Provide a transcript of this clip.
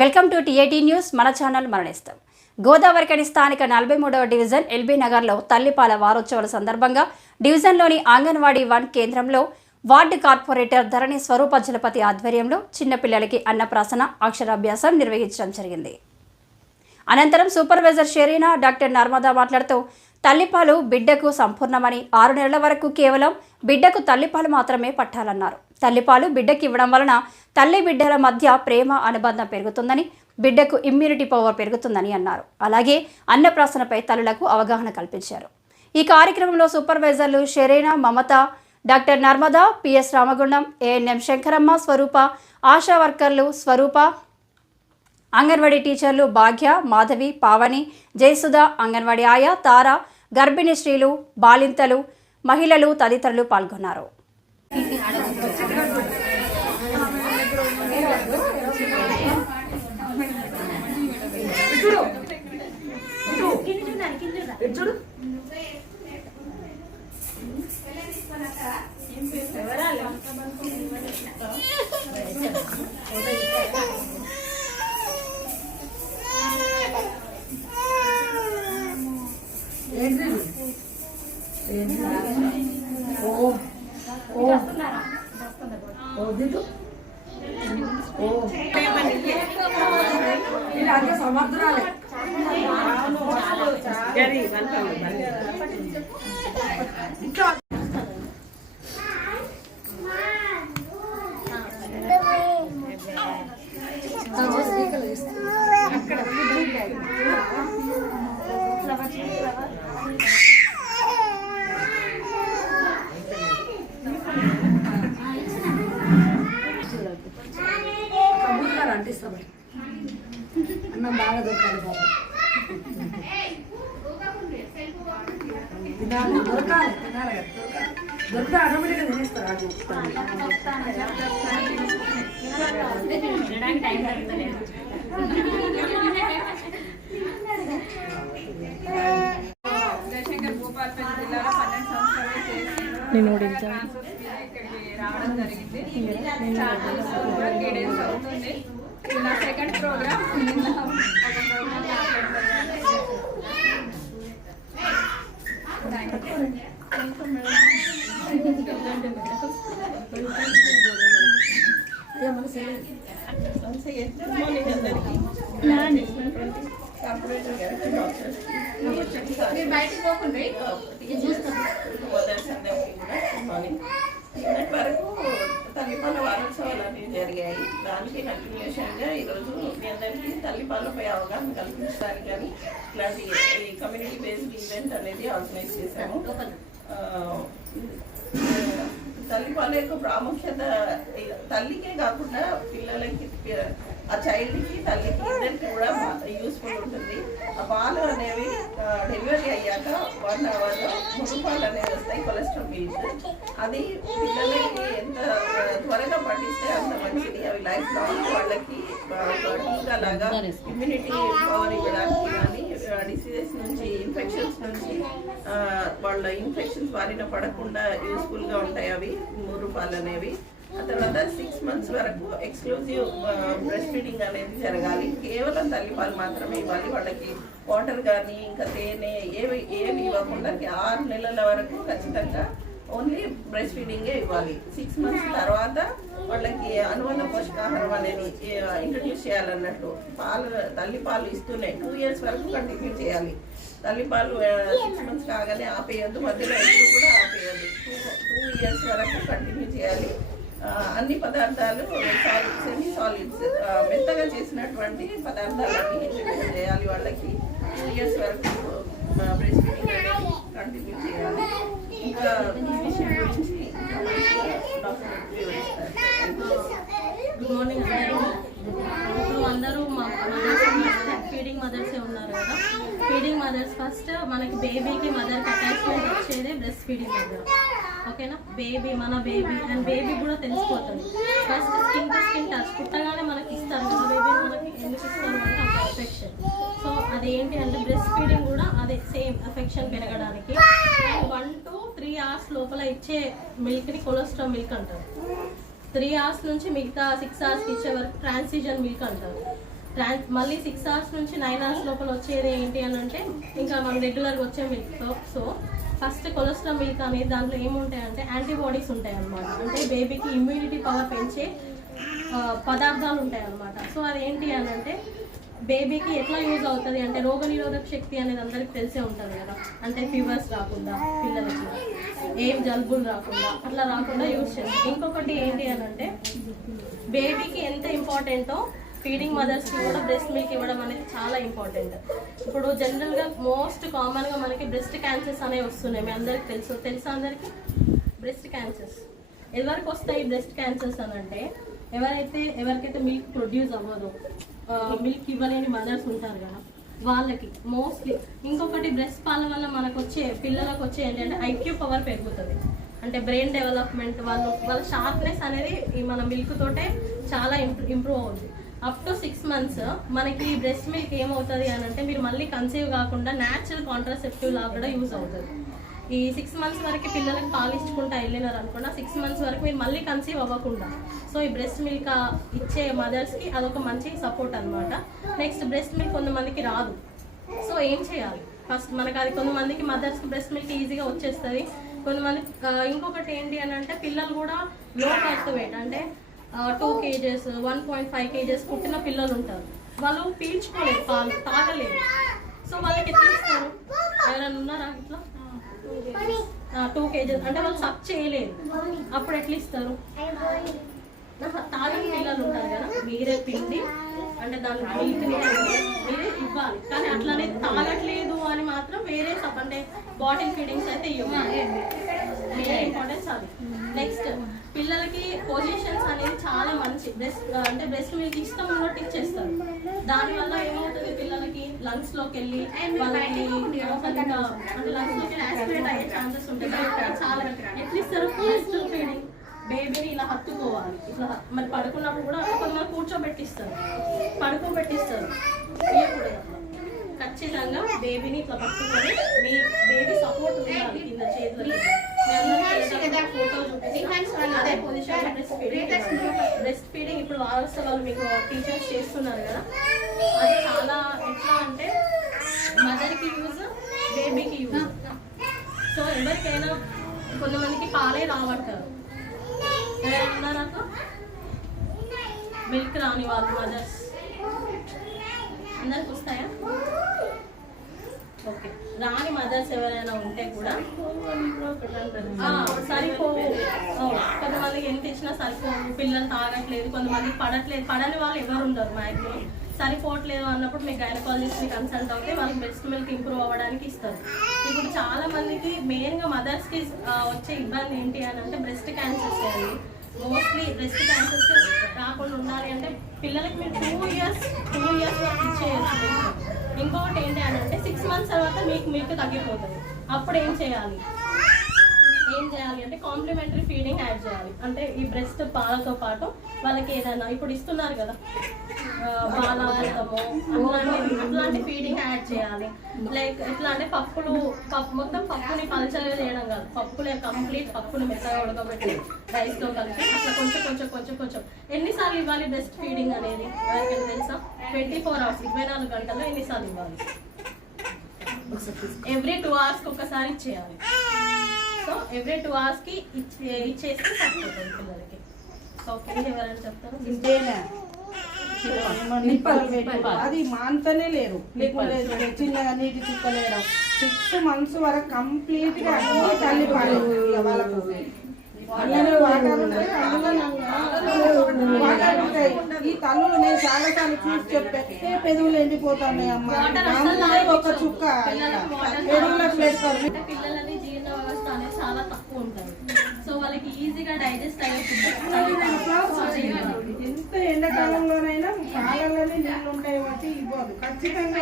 Welcome to TAT news. మన channel మరణిస్తాం. Godavarikhani స్థానిక 43వ division LB నగర్లో తల్లిపాల వారోత్సవాల సందర్భంగా డివిజన్లోని అంగన్వాడీ 1 కేంద్రంలో వార్డు కార్పొరేటర్ ధరణి స్వరూప జలపతి ఆధ్వర్యంలో చిన్నపిల్లలకి అన్నప్రాసన అక్షరాభ్యాసం నిర్వహించడం జరిగింది. అనంతరం సూపర్వైజర్ షెరీనా డాక్టర్ నర్మదా మాట్లాడుతూ తల్లిపాలు బిడ్డకు సంపూర్ణమని 6 నెలల వరకు కేవలం బిడ్డకు తల్లిపాలు మాత్రమే పట్టాలన్నారు. తల్లిపాలు బిడ్డకి ఇవ్వడం వలన తల్లి బిడ్డల మధ్య ప్రేమ అనుబంధం పెరుగుతుందని, బిడ్డకు ఇమ్యూనిటీ పవర్ పెరుగుతుందని అన్నారు. అలాగే అన్నప్రాసనపై తల్లులకు అవగాహన కల్పించారు. ఈ కార్యక్రమంలో సూపర్వైజర్లు Sherina, Mamata, doctor Narmada, PS Ramagundam, ANM Shankaramma, Swaroopa, Asha వర్కర్లు స్వరూప, అంగన్వాడీ టీచర్లు భాగ్య, మాధవి, పావని, జయసుధ, అంగన్వాడీ ఆయా, తార, గర్భిణీ స్త్రీలు, బాలింతలు, మహిళలు తదితరులు పాల్గొన్నారు. సమర్థురాలే అంటిస్తామని అన్నం బాగా దొరకాలి బాబు, తినాలి, దొరకాలి, తినాలి కదా, దొరికితే ఆటోమేటిక్గా తినేస్తారు. నేను రావడం జరిగింది. అవుతుంది ఇలా సెకండ్ ప్రోగ్రామ్ బయటకు పోకుండా నిన్నటి వరకు తల్లిపాల వారోత్సవాలు అనేవి జరిగాయి. దానికి కంటిన్యూషన్గా ఈరోజు మీ అందరికీ తల్లిపాలపై అవగాహన కల్పించడానికి కానీ ఇలాంటి ఈ కమ్యూనిటీ బేస్డ్ ఈవెంట్ అనేది ఆర్గనైజ్ చేశాము. తల్లిపాల యొక్క ప్రాముఖ్యత తల్లికే కాకుండా పిల్లలకి, ఆ చైల్డ్కి, తల్లికి ఇద్దరికి కూడా యూస్ఫుల్ ఉంటుంది. ఆ పాలు అనేవి డెలివరీ అయ్యాక 1 అవర్లో 3 పాలు అనేవి వస్తాయి కొలెస్ట్రాల్ బేస్డ్. అది పిల్లలకి ఎంత త్వరగా పట్టిస్తే అంత మంచిది. అవి లైఫ్ లాంగ్ వాళ్ళకి టీకా లాగా ఇమ్యూనిటీ పవర్ ఇవ్వడానికి కానీ, డిసీజెస్ నుంచి, ఇన్ఫెక్షన్స్ నుంచి వాళ్ళ ఇన్ఫెక్షన్స్ బారిన పడకుండా యూస్ఫుల్గా ఉంటాయి అవి 3 పాలు అనేవి. ఆ తర్వాత 6 months వరకు ఎక్స్క్లూజివ్ బ్రెస్ట్ ఫీడింగ్ అనేది జరగాలి. కేవలం తల్లిపాలు మాత్రమే ఇవ్వాలి. వాళ్ళకి వాటర్ కానీ ఇంకా తేనె ఏవి ఇవ్వకుండా 6 నెలల వరకు ఖచ్చితంగా ఓన్లీ బ్రెస్ట్ ఫీడింగే ఇవ్వాలి. 6 months తర్వాత వాళ్ళకి అనుబంధ పోషకాహారం అనేది ఇంట్రడ్యూస్ చేయాలన్నట్టు. తల్లిపాలు ఇస్తూనే 2 years వరకు కంటిన్యూ చేయాలి. తల్లిపాలు 6 months కాగానే ఆపేయద్దు, మధ్యలో ఎప్పుడు కూడా ఆపేయద్దు. 2 years వరకు కంటిన్యూ చేయాలి. అన్ని పదార్థాలు సెమీ సాలిడ్స్, మెత్తగా చేసినటువంటి పదార్థాలన్నీ ఇంట్రడ్యూస్ చేయాలి. వాళ్ళకి 2 years వరకు బ్రెస్ట్ ఫీడింగ్ అనేది కంటిన్యూ చేయాలి. ఇంకా ఈ విషయం గురించి డాక్టర్ వివరిస్తారు. గుడ్ మార్నింగ్ ఇప్పుడు అందరూ ఫీడింగ్ మదర్సే ఉన్నారు కదా. ఫీడింగ్ మదర్స్ ఫస్ట్ మనకి బేబీకి మదర్కి అటాచ్మెంట్ వచ్చేదే బ్రెస్ట్ ఫీడింగ్ దగ్గర. ఓకేనా, మన బేబీ అండ్ బేబీ కూడా తెలిసిపోతుంది. First skin to skin touch పుట్టగానే మనకి ఇస్తారు కదా, బేబీ మనకి ఎందుకు ఇస్తారు అంటే అంత అఫెక్షన్. సో అదేంటి అంటే బ్రెస్ట్ ఫీడింగ్ కూడా అదే సేమ్ అఫెక్షన్ పెరగడానికి. 1 to 3 hours లోపల ఇచ్చే మిల్క్ని కొలెస్ట్రాల్ మిల్క్ అంటారు. 3 hours నుంచి మిగతా 6 hours ఇచ్చే వరకు ట్రాన్సిజన్ మిల్క్ అంటారు. మళ్ళీ 6 hours నుంచి 9 hours లోపల వచ్చేది ఏంటి అని అంటే ఇంకా మనం రెగ్యులర్గా వచ్చే మిల్క్తో. సో ఫస్ట్ కొలెస్ట్రాల్ మిల్క్ అనేది దాంట్లో ఏముంటాయంటే యాంటీబాడీస్ ఉంటాయి అన్నమాట. అంటే బేబీకి ఇమ్యూనిటీ పవర్ పెంచే పదార్థాలు ఉంటాయి అన్నమాట. సో అదేంటి అని అంటే బేబీకి ఎట్లా యూజ్ అవుతుంది అంటే రోగనిరోధక శక్తి అనేది అందరికి తెలిసే ఉంటుంది కదా. అంటే ఫీవర్స్ రాకుండా పిల్లలకి ఏం జలుబులు రాకుండా అట్లా రాకుండా యూజ్ చేస్తాం. ఇంకొకటి ఏంటి అని అంటే బేబీకి ఎంత ఇంపార్టెంటో ఫీడింగ్ మదర్స్కి కూడా బ్రెస్ట్ మిల్క్ ఇవ్వడం అనేది చాలా ఇంపార్టెంట్. ఇప్పుడు జనరల్గా మోస్ట్ కామన్గా మనకి బ్రెస్ట్ క్యాన్సర్స్ అనేవి వస్తున్నాయి. మీ అందరికి తెలుసా అందరికి బ్రెస్ట్ క్యాన్సర్స్ ఎవరికి వస్తాయి బ్రెస్ట్ క్యాన్సర్స్ అని అంటే ఎవరికైతే మిల్క్ ప్రొడ్యూస్ అవ్వదు, మిల్క్ ఇవ్వలేని మదర్స్ ఉంటారు కదా వాళ్ళకి మోస్ట్లీ. ఇంకొకటి బ్రెస్ట్ పాల వల్ల పిల్లలకు వచ్చే ఏంటంటే ఐక్యూ పవర్ పెరుగుతుంది. అంటే బ్రెయిన్ డెవలప్మెంట్ వాళ్ళ షార్ప్నెస్ అనేది ఈ మన మిల్క్ తోటే చాలా ఇంప్రూవ్ అవుతుంది. అప్ టు 6 months మనకి బ్రెస్ట్ మిల్క్ ఏమవుతుంది అని అంటే మీరు మళ్ళీ కన్సీవ్ కాకుండా న్యాచురల్ కాంట్రాసెప్టివ్ లాగా కూడా యూజ్ అవుతుంది. ఈ 6 months వరకు పిల్లలకి పాలు ఇచ్చుకుంటా వెళ్ళినారు అనుకున్నా 6 months వరకు మీరు మళ్ళీ కన్సీవ్ అవ్వకుండా. సో ఈ బ్రెస్ట్ మిల్క్ ఇచ్చే మదర్స్కి అదొక మంచి సపోర్ట్ అనమాట. నెక్స్ట్ బ్రెస్ట్ మిల్క్ కొంతమందికి రాదు. సో ఏం చేయాలి ఫస్ట్ మనకు అది కొంతమందికి మదర్స్కి బ్రెస్ట్ మిల్క్ ఈజీగా వచ్చేస్తుంది. కొంతమంది ఇంకొకటి ఏంటి అని అంటే పిల్లలు కూడా లో బర్త్ వెయిట్ అంటే 2 kgs 1.5 kgs పుట్టిన పిల్లలు ఉంటారు. వాళ్ళు పీల్చుకోలేదు, పాలు తాగలేదు. సో వాళ్ళకి ఎట్లా ఇస్తారు? ఎవరైనా ఉన్నారా ఇట్లా 2 kgs అంటే వాళ్ళు సక్ చేయలేదు, అప్పుడు ఎట్లా ఇస్తారు? తాగని పిల్లలు ఉంటారు కదా, మీరే పిండి అంటే దాని మిల్క్ని మీరే ఇవ్వాలి. కానీ అట్లానే తాగట్లేదు అని మాత్రం వేరే అంటే బాటిల్ ఫీడింగ్స్ అయితే ఇవ్వాలి. మెయిన్ ఇంపార్టెన్స్ అది. నెక్స్ట్ పిల్లలకి పొజిషన్స్ అనేది చాలా మంచి బ్రెస్ట్ మిల్క్ ఇష్టం ఉన్నట్టు ఇచ్చేస్తారు. దానివల్ల ఏమవుతుంది పిల్లలకి లంగ్స్ లోకి వెళ్ళి వాళ్ళకి అంటే లంగ్స్ లోకి యాక్సిడెంట్ అయ్యే ఛాన్సెస్ ఉంటాయి. చాలా ఎట్లా ఇస్తారు బ్రెస్ట్ ఫీడింగ్ బేబీని ఇలా హత్తుకోవాలి. ఇట్లా మరి పడుకున్నప్పుడు కూడా కొంతమంది కూర్చోబెట్టిస్తారు, పడుకోబెట్టిస్తారు. ఖచ్చితంగా బేబీని ఇట్లా పట్టుకొని మీ బేబీ సపోర్ట్ ఉండాలి కింద చేతులు. అదే పొజిషన్ బ్రెస్ట్ ఫీడింగ్ ఇప్పుడు వాళ్ళు మీకు టీచర్స్ చేస్తున్నారు కదా, అది చాలా ఎట్లా అంటే మదర్కి యూజ్, బేబీకి యూజ్. సో ఎవరికైనా కొంతమందికి పాలే రాబడతారు, ఎవరైనా ఉన్నారాక మిల్క్ రాని వాళ్ళు మదర్స్ అందరికి వస్తాయా? ఓకే, రాని మదర్స్ ఎవరైనా ఉంటే కూడా సరిపోవు. కొంతమందికి ఎంత ఇచ్చినా సరిపోవు, పిల్లలు తాగట్లేదు, కొంతమందికి పడట్లేదు. పడని వాళ్ళు ఎవరు ఉండరు మ్యాక్సిమం. సరిపోవట్లేదు అన్నప్పుడు మీకు గైనకాలజిస్ట్ని కన్సల్ట్ అవుతే వాళ్ళకి బ్రెస్ట్ మిల్క్ ఇంప్రూవ్ అవ్వడానికి ఇస్తారు. ఇప్పుడు చాలా మందికి మెయిన్గా మదర్స్కి వచ్చే ఇబ్బంది ఏంటి అని అంటే బ్రెస్ట్ క్యాన్సర్స్ అండి. మోస్ట్లీ బ్రెస్ట్ క్యాన్సర్స్ రాకుండా ఉండాలి అంటే పిల్లలకి మీరు 2 years వరకు ఇచ్చేయచ్చు. ఇంకొకటి ఏంటి అని అంటే 6 months తర్వాత మీకు మిల్క్ తగ్గిపోతుంది. అప్పుడు ఏం చేయాలి అంటే కాంప్లిమెంటరీ ఫీడింగ్ యాడ్ చేయాలి. అంటే ఈ బ్రెస్ట్ పాలతో పాటు వాళ్ళకి ఏదైనా ఇప్పుడు ఇస్తున్నారు కదా బాలామృతము అట్లాంటి ఫీడింగ్ యాడ్ చేయాలి. లైక్ ఎట్లా అంటే మొత్తం పప్పుని పల్చగా చేయడం కాదు, కంప్లీట్ పప్పుని మెత్తగా ఉడకబెట్టి రైస్తో కలిపి అట్లా కొంచెం ఎన్నిసార్లు ఇవ్వాలి బ్రెస్ట్ ఫీడింగ్ అనేది ఎవరికైనా తెలుసా? 24 hours 24 గంటల్లో ఎన్నిసార్లు ఇవ్వాలి? ఎవ్రీ 2 hours ఒకసారి ఇచ్చేయాలి. సో ఎవ్రీ 2 hours ఇచ్చేస్తే సరిపోతుంది పిల్లలకి. ఓకే, ఎవరైనా చెప్తారు? అది మాంతనే లేరు, చిన్నగా నీటి చుక్కలేయడం. 6 months వరకు కంప్లీట్ గా అన్ని తల్లి పాలు వాళ్ళకు వాటర్ ఉంటాయి. ఈ తల్లులు నేను చాలా సార్లు చూసి చెప్పే పెదవులు ఎండిపోతున్నాయి అమ్మ, ఒక చుక్క పెదవులకు వేస్తారు. పిల్లలని జీర్ణ వ్యవస్థ అనేది చాలా తక్కువ ఉంటుంది. సో వాళ్ళకి ఈజీగా డైజెస్ట్ అయ్యే ఎంత ఎండాకాలంలోనైనా పాలలోనే నీళ్ళు ఉంటాయి కాబట్టి ఇవ్వదు. ఖచ్చితంగా